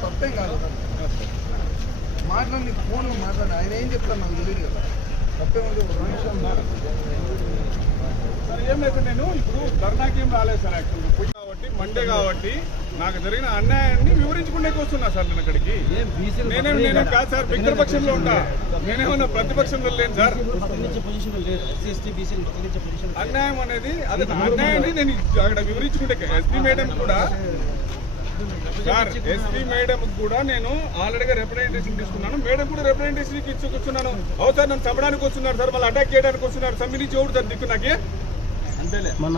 తప్పేం కాదు మాట్లాడి ఫోన్ మాట్లాడి ఆయన ఏం చెప్తాను నాకు తెలియదు కదా తప్పేముంది ఒక నిమిషం సార్ ఏం లేదు నేను ఇప్పుడు ధర్నాకి ఏం రాలేదు సార్ యాక్చువల్గా కాబట్టి మండే కాబట్టి నాకు జరిగిన అన్యాయాన్ని వివరించుకుంటే వస్తున్నా సార్ నేను అక్కడికి నేనేం నేను కాదు సార్ మిత్రపక్షంలో ఉంటా నేనేమన్నా ప్రతిపక్షంలో లేను సార్ అన్యాయం అనేది అది అన్యాయాన్ని నేను అక్కడ వివరించుకుంటే ఎస్పీ మేడం కూడా సార్ ఎస్పీ మేడం కూడా నేను ఆల్రెడీగా రిప్రజెంటేషన్ తీసుకున్నాను. మేడం కూడా రిప్రజెంటేషన్ ఇచ్చుకొచ్చున్నాను అవును సార్ నన్ను చంపడానికి వస్తున్నారు సార్ మళ్ళీ అటాక్ చేయడానికి వస్తున్నారు సమ్మిని చూడు సార్ దిక్కు నాకే. మన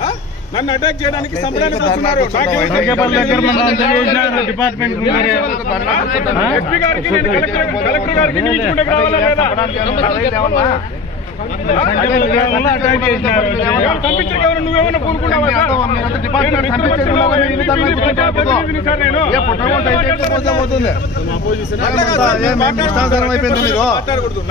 ఆ? నన్ను అటాక్ చేయడానికి చంపడానికి వస్తున్నారు. ఎస్పీ గారికి నేను కలెక్టర్ కలెక్టర్ గారికి నియమించుకుంటే రావాలా లేదా? అటాక్ చేసినారు ఎవరు పంపించక ఎవరు నువ్వేమన్నా కోరుకున్నావా సార్? నేను. మిత్రపక్షంలో NPP ప్రజాప్రతినిధిని సార్ నేను. మాట్లాడకూడదు.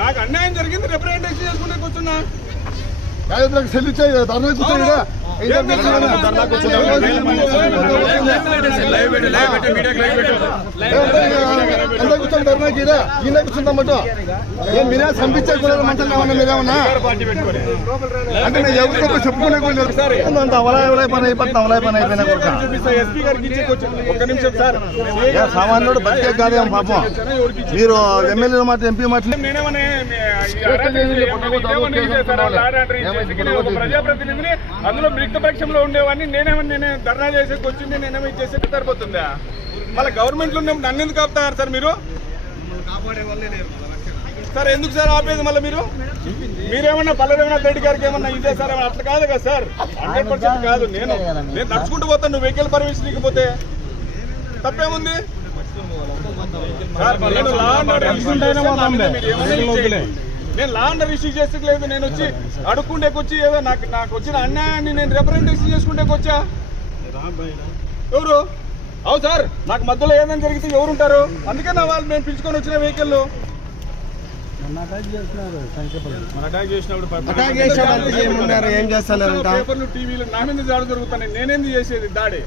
మీరే సంపించే మీరేమన్నా అంటే నేను చెప్పుకునే కూడా. అంత పని అయిపోతుంది పని అయిపోయినా సామాన్యుడు బతికే కాదేమో పాపం? మీరు ఎమ్మెల్యే మాట ఎంపీ మాట ప్రజాప్రతినిధిని అందులో మిగతా ఉండేవాడిని. నేనేమన్నా నేనే ధర్నా చేసేకి వచ్చింది నేనేమో ఇచ్చేసి సరిపోతుందా మళ్ళీ గవర్నమెంట్లో ఉన్నప్పుడు నన్ను ఎందుకు ఆపుతారు సార్ మీరు? సార్ ఎందుకు సార్ ఆపేది మళ్ళీ మీరు? మీరేమన్నా పల్లెరేమన్నా రెడ్డి గారికి ఏమన్నా ఇదే సార్ ఏమన్నా అట్లా కాదు కదా సార్. హండ్రెడ్ పర్సెంట్ కాదు. నేను నేను నడుచుకుంటూ పోతాను నువ్వు వెహికల్ పర్మిషన్ ఇకపోతే తప్పేముంది? సార్, నేను లా అండ్ ఆర్డర్ ఇష్యూ చేస్తే నా మీద మీరు ఏమన్నా ఇచ్చేయండి. నేను లా. అండ్ ఆర్డర్ ఇష్యూ చేస్తే లేదు నేను వచ్చి అడుక్కుంటే వచ్చి ఏదో నాకు నాకు వచ్చిన అన్యాయాన్ని నేను రిప్రజెంటేషన్ చేసుకుంటే వచ్చా ఎవరు? అవు సార్ నాకు మధ్యలో ఏదైనా జరిగితే ఎవరు ఉంటారు అందుకే నా వాళ్ళు నేను పిలుచుకొని వచ్చిన వెహికల్. మన అటాక్ చేసినప్పుడు అటాక్ చేసినప్పుడు ఏమున్నారు, ఏం చేస్తలేరంట? పేపర్లు టీవీలు నా మీద దాడి జరుగుతాయి నేనేంది చేసేది? దాడి.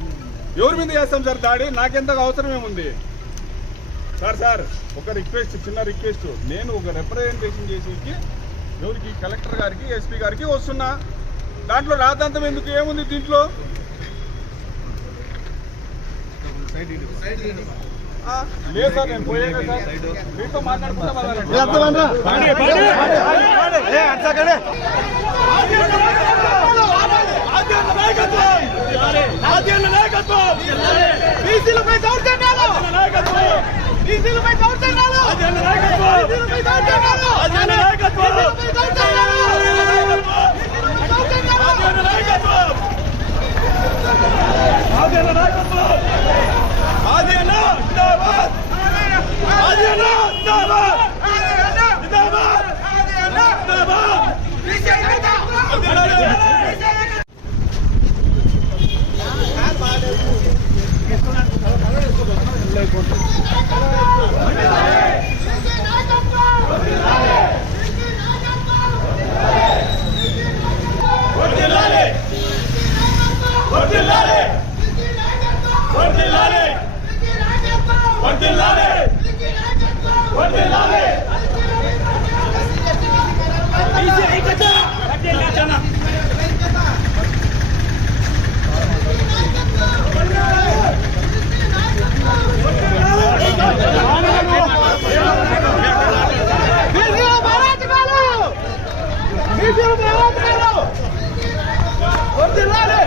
ఎవరి మీద చేస్తాం సార్ దాడి? నాకెంత అవసరం ఏముంది? సార్ సార్ ఒక రిక్వెస్ట్ చిన్న రిక్వెస్ట్ నేను ఒక రిప్రజెంటేషన్ చేసేకి ఎవరికి? కలెక్టర్ గారికి ఎస్పీ గారికి వస్తున్నా. దాంట్లో రాద్ధాంతం ఎందుకు? ఏముంది దీంట్లో? లేదు సార్ నేను పోయాను సార్ మీతో మాట్లాడుకుంటా మళ్ళా బీసీలపై దౌర్జన్యాలు బీసీలపై దౌర్జన్యాలు బీసీలపై దౌర్జన్యాలు వర్ధిల్లాలి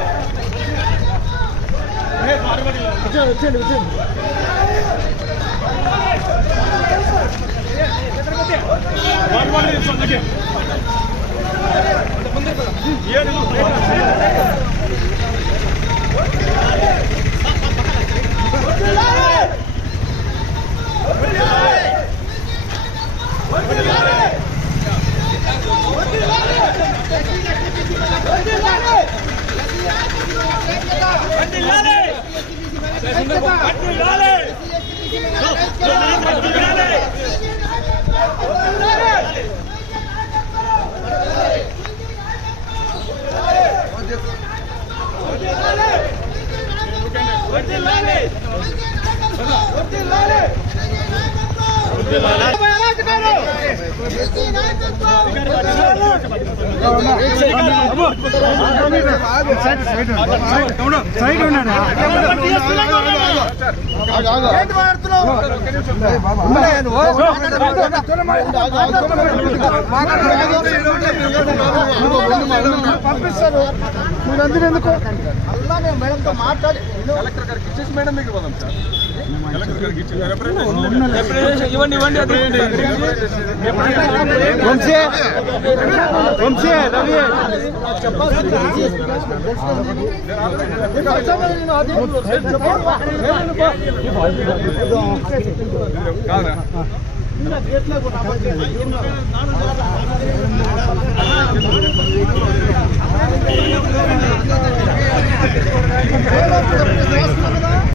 వర్ధిల్లాలి రాజకీయ నాయకత్వం ఏంటి మాట్లాడుతున్నావు పంపిస్తారు మీరందరూ ఎందుకు? అల్లా నేను మేడంతో మాట్లాడి కలెక్టర్ గారికి ఇచ్చేసి మేడం దగ్గర పోదాం సార్. కలెక్టర్ గారికి ఇచ్చి రిప్రజెంటేషన్ ఇవ్వండి ఇవ్వండి అది వంశీ వంశీ రవి కాదా